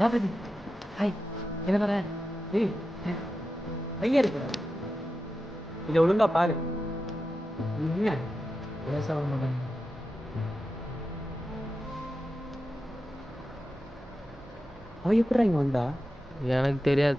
ராபதி hi என்ன பண்ண ஏய் ஐயா இருக்கிற இதை ஒழுங்கா பாரு பேச மாட்டேன் அவ எப்படா இங்க வந்தா எனக்கு தெரியாது.